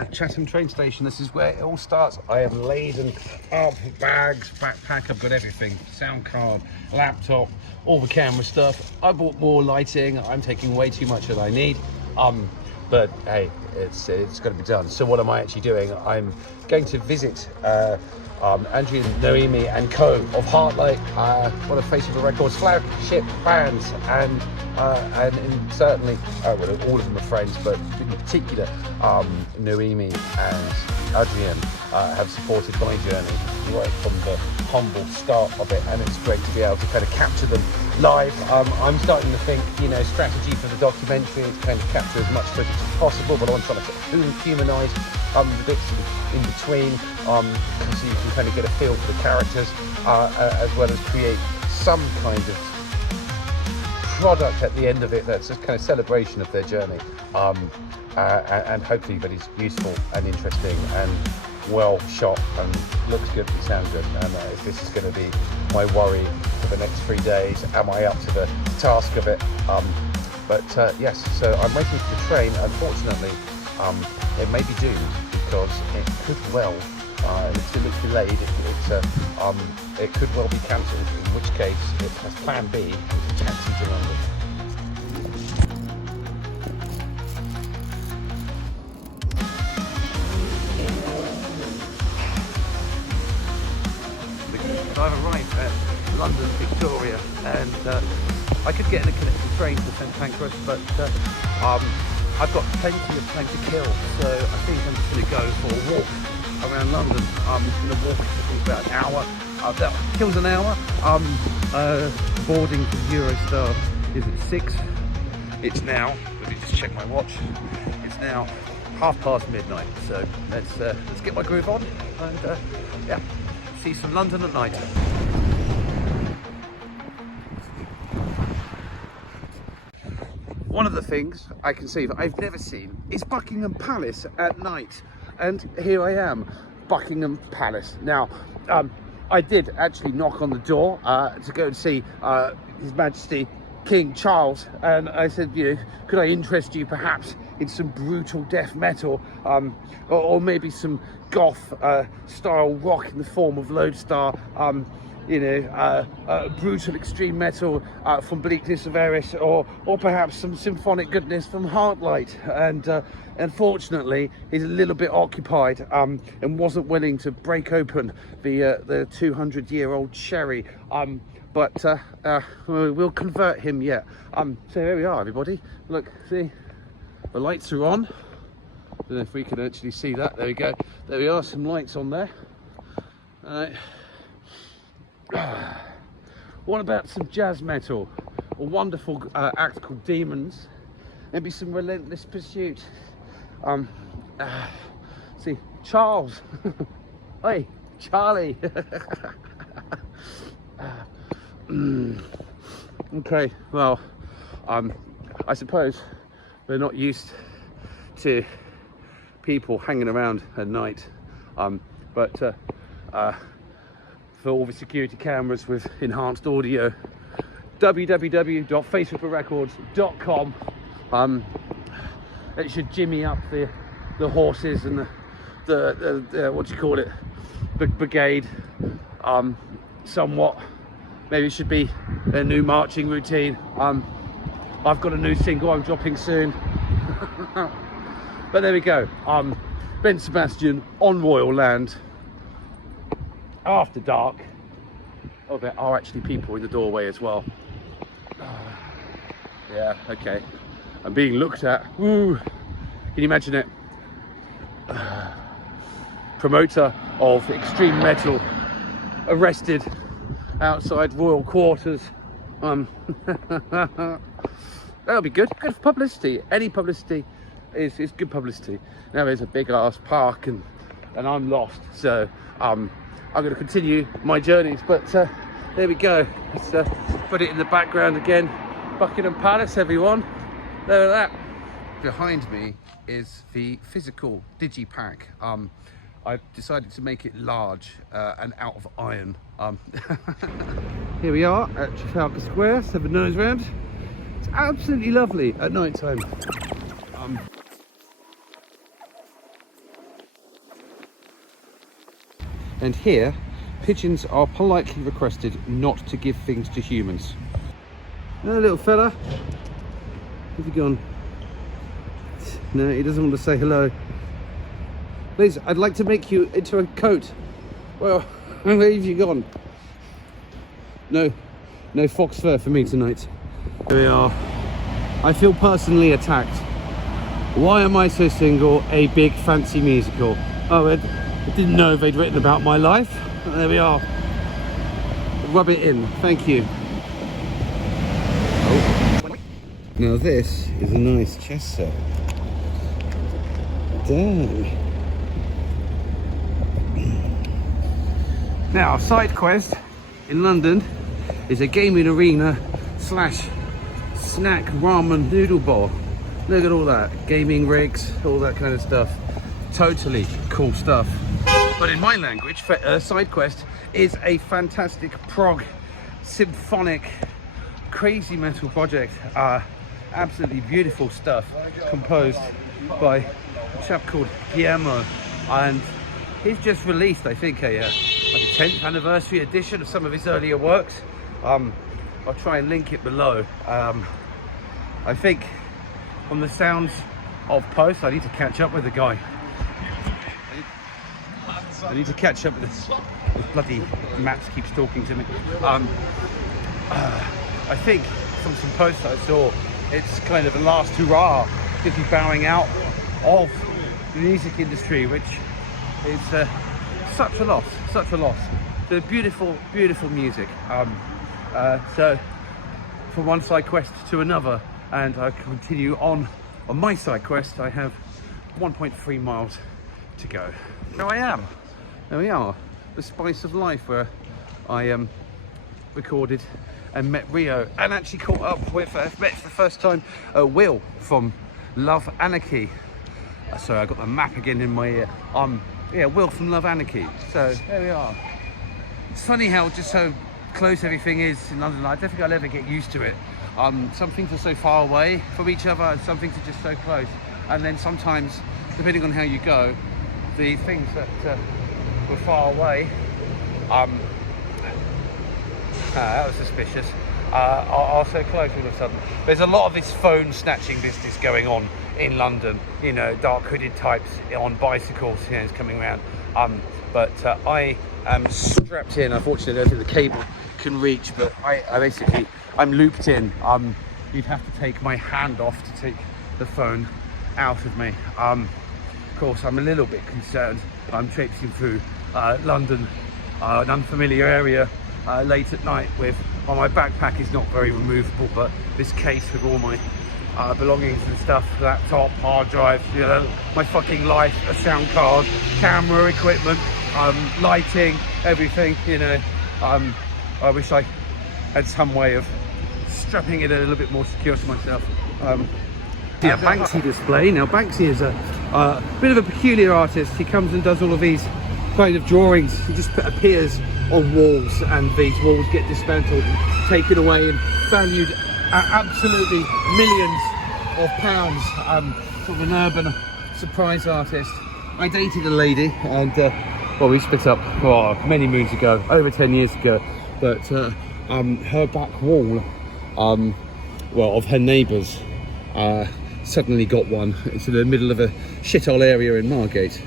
at Chatham train station. This is where it all starts. I have laden up bags, backpack, I've got everything. Sound card, laptop, all the camera stuff. I bought more lighting. I'm taking way too much than I need. But hey, it's got to be done. So what am I actually doing? I'm going to visit Andrew, Noemi and co of Hartlight, one of Face of the Records flagship bands, and certainly, well, all of them are friends, but in particular, Noemi and Adrian have supported my journey right from the humble start of it, and it's great to be able to kind of capture them live. I'm starting to think, you know, strategy for the documentary is kind of capture as much footage as possible, but I'm trying to humanise the bits in between, so you can kind of get a feel for the characters, as well as create some kind of product at the end of it that's a kind of celebration of their journey, and hopefully that is useful and interesting and well shot and looks good and sounds good. And this is going to be my worry for the next 3 days. Am I up to the task of it? But yes, so I'm waiting for the train. Unfortunately, it may be doomed because it could well, if it's delayed, it could well be cancelled, in which case it has plan B, which is taxi to London. I've arrived at London Victoria, and I could get in a connecting train to St Pancras, but I've got plenty of time to kill, so I think I'm just going to go for a walk around London. I'm going to walk, I think, about an hour. That kills an hour. Boarding for Eurostar is at 6. It's now, let me just check my watch, it's now midnight, so let's get my groove on, and yeah, see some London at night. One of the things I can see that I've never seen is Buckingham Palace at night, and here I am, Buckingham Palace. Now, I did actually knock on the door to go and see His Majesty King Charles, and I said, you know, could I interest you perhaps in some brutal death metal, or maybe some goth style rock in the form of Lodestar, you know, brutal extreme metal from Bleakness of Eris, or perhaps some symphonic goodness from Hartlight. And unfortunately, he's a little bit occupied and wasn't willing to break open the 200-year-old sherry. But we'll convert him yet. So here we are, everybody. Look, see, the lights are on. I don't know if we can actually see that. There we go. There we are, some lights on there. What about some jazz metal? A wonderful act called Demons. Maybe some Relentless Pursuit. See, Charles. Hey, Charlie. Okay, well, I suppose we're not used to people hanging around at night, but for all the security cameras with enhanced audio, www.facebookrecords.com. It should jimmy up the horses and the what do you call it, the brigade, somewhat. Maybe it should be a new marching routine. I've got a new single I'm dropping soon. But there we go. Ben Sebastian on Royal Land. After dark. Oh, there are actually people in the doorway as well. Yeah, okay. I'm being looked at. Woo! Can you imagine it? Promoter of extreme metal arrested outside royal quarters. That'll be good. Good for publicity. Any publicity is good publicity. Now there's a big ass park and I'm lost. So I'm going to continue my journeys. But there we go. Let's put it in the background again. Buckingham Palace, everyone. There we that. Behind me is the physical digipack. I've decided to make it large and out of iron. Here we are at Trafalgar Square, 7 nose round. It's absolutely lovely at night time. And here, pigeons are politely requested not to give things to humans. Hello, little fella. Where's he gone? No, he doesn't want to say hello. Please, I'd like to make you into a coat. Well, where have you gone? No fox fur for me tonight. Here we are. I feel personally attacked. Why am I so single? A big fancy musical. Oh, I didn't know they'd written about my life. There we are. Rub it in. Thank you. Oh. Now this is a nice chess set. Dang. Now, side quest in London is a gaming arena slash snack ramen noodle bar. Look at all that. Gaming rigs, all that kind of stuff. Totally cool stuff. But in my language, side quest is a fantastic prog, symphonic, crazy metal project. Absolutely beautiful stuff composed by a chap called Guillermo, and he's just released, I think, like a 10th anniversary edition of some of his earlier works. I'll try and link it below. I think from the sounds of post, I need to catch up with the guy. I need to catch up with this bloody Maps keeps talking to me. I think from some posts I saw, it's kind of the last hurrah, because he's bowing out of the music industry, which is such a loss, such a loss. The beautiful, beautiful music. So from one side quest to another, and I continue on my side quest. I have 1.3 miles to go. Here I am. There we are, the Spice of Life, where I recorded and met Rio, and actually caught up with, met for the first time, Will from Love Anarchy. Sorry, I got the map again in my ear. Yeah, Will from Love Anarchy. So there we are. It's funny how just so close everything is in London. I don't think I'll ever get used to it. Some things are so far away from each other, and some things are just so close. And then sometimes, depending on how you go, the things that were far away, that was suspicious, are so close all of a sudden. There's a lot of this phone snatching business going on in London, you know, dark hooded types on bicycles, you know, it's coming around. But I am strapped in. Unfortunately, I don't think the cable can reach, but I'm looped in. You'd have to take my hand off to take the phone out of me. Of course, I'm a little bit concerned. I'm traipsing through London, an unfamiliar area, late at night with, well, my backpack is not very removable, but this case with all my belongings and stuff, laptop, hard drive, you know, my fucking life, a sound card, camera equipment, lighting, everything, you know. I wish I had some way of strapping it a little bit more secure to myself. Yeah, Banksy display. Now, Banksy is a bit of a peculiar artist. He comes and does all of these kind of drawings. He just appears on walls, and these walls get dismantled and taken away and valued at absolutely millions of pounds. Sort of an urban surprise artist. I dated a lady, and well, we split up many moons ago, over 10 years ago. But her back wall, well, of her neighbours, suddenly got one. It's in the middle of a shithole area in Margate.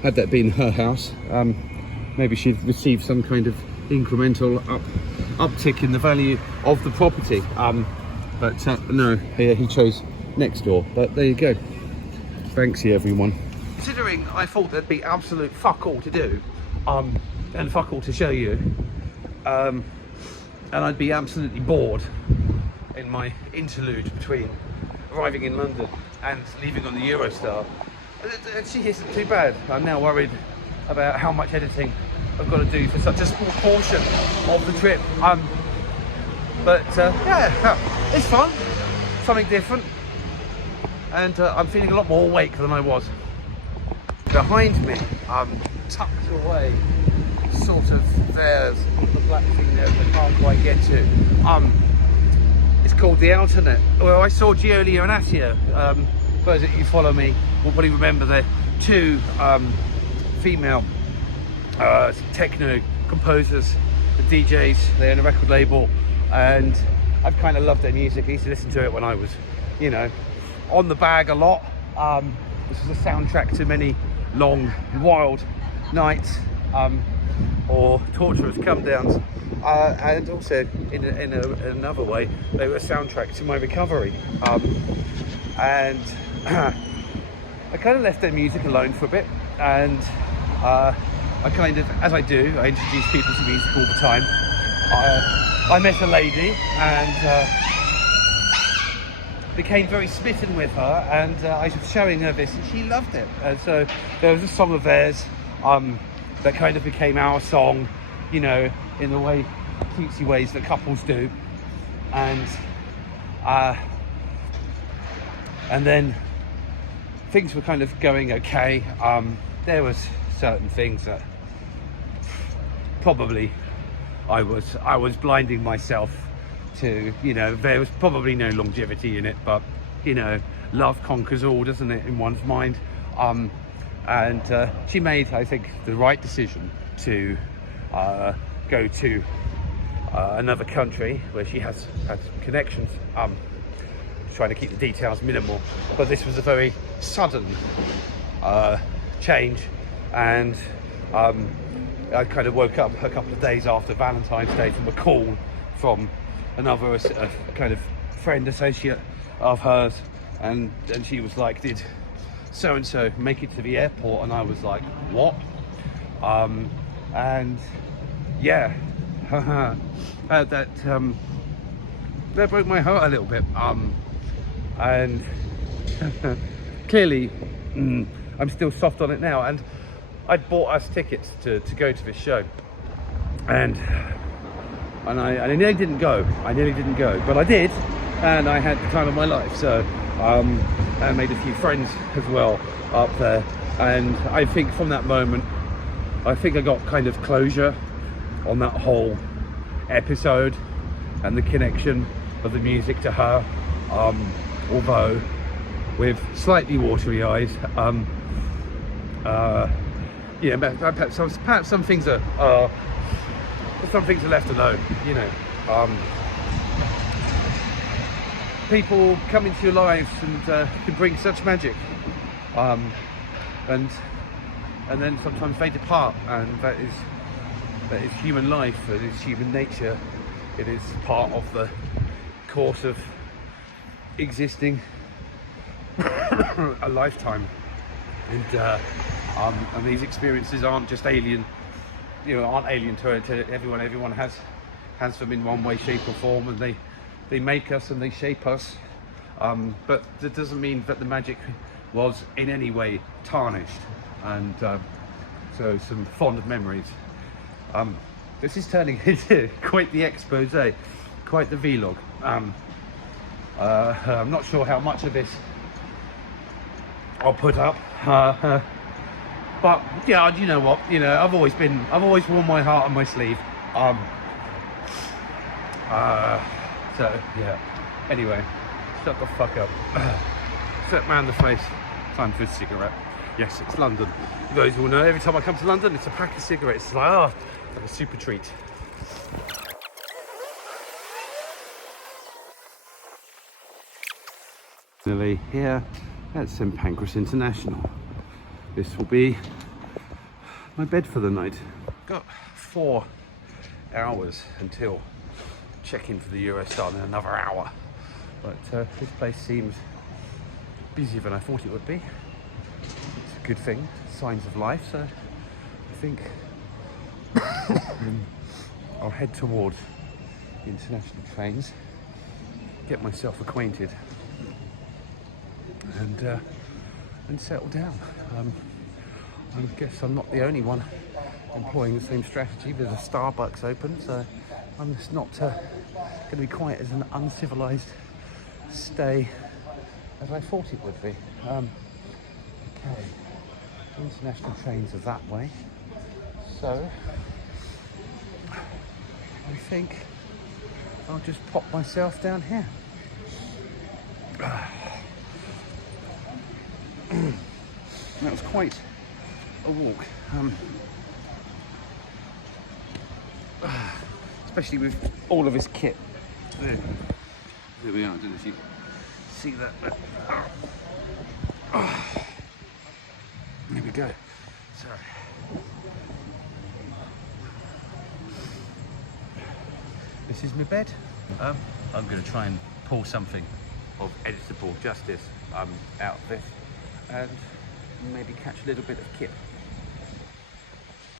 Had that been her house, maybe she'd received some kind of incremental uptick in the value of the property. But no, he chose next door. But there you go, Banksy, everyone. Considering I thought there'd be absolute fuck all to do, and fuck all to show you, and I'd be absolutely bored in my interlude between arriving in London and leaving on the Eurostar. It actually isn't too bad. I'm now worried about how much editing I've got to do for such a small portion of the trip. Yeah, it's fun, something different, and I'm feeling a lot more awake than I was. Behind me, tucked away, sort of, there's the black thing there that I can't quite get to. It's called the Outernet. Well, I saw Giulia and Atia. Those that you follow me will probably remember two female techno composers, the DJs. They own a record label, and I've kind of loved their music. I used to listen to it when I was, you know, on the bag a lot. This was a soundtrack to many long, wild nights, or torturous come downs, and also in another way, they were a soundtrack to my recovery. And I kind of left their music alone for a bit, and I kind of, as I do, I introduce people to music all the time. I met a lady and became very smitten with her, and I was showing her this and she loved it. And so there was a song of theirs that kind of became our song, you know, in the way, cutesy ways that couples do. And then things were kind of going okay. There was certain things that probably I was blinding myself to, you know. There was probably no longevity in it, but you know, love conquers all, doesn't it, in one's mind. And she made, I think, the right decision to go to another country where she has connections. Trying to keep the details minimal, but this was a very sudden change, and I kind of woke up a couple of days after Valentine's Day from a call from another kind of friend, associate of hers, and she was like, did so and so make it to the airport? And I was like, what? And yeah, that broke my heart a little bit. And clearly I'm still soft on it now, and I'd bought us tickets to go to this show, and I nearly didn't go, but I did, and I had the time of my life. So I made a few friends as well up there, and I think from that moment I think I got kind of closure on that whole episode and the connection of the music to her, although with slightly watery eyes. Yeah, perhaps some things are left alone, you know. People come into your lives and can bring such magic, and then sometimes they depart, and that is human life, that is human nature. It is part of the course of existing a lifetime, and these experiences aren't just alien, you know, aren't alien to everyone. Everyone has them in one way, shape or form, and they make us and they shape us, but that doesn't mean that the magic was in any way tarnished. And so some fond memories. This is turning into quite the expose, quite the vlog. I'm not sure how much of this I'll put up, but yeah, you know what, you know, I've always worn my heart on my sleeve. So yeah, anyway, shut the fuck up. Set man in the face, time for a cigarette. Yes, it's London. You guys all know, every time I come to London, it's a pack of cigarettes. It's like, oh, like a super treat. Here at St Pancras International. This will be my bed for the night. Got 4 hours until check-in for the Eurostar in another hour. But this place seems busier than I thought it would be. It's a good thing, signs of life, so I think I'll head towards the international trains, get myself acquainted, and settle down. I guess I'm not the only one employing the same strategy. There's a Starbucks open, so I'm just not going to be quite as an uncivilized stay as I thought it would be. Okay, international trains are that way, so I think I'll just pop myself down here. That was quite a walk. Especially with all of his kit. There we are, I don't know if you see that. There we go. Sorry. This is my bed. I'm going to try and pull something of editable justice out of this and maybe catch a little bit of kit.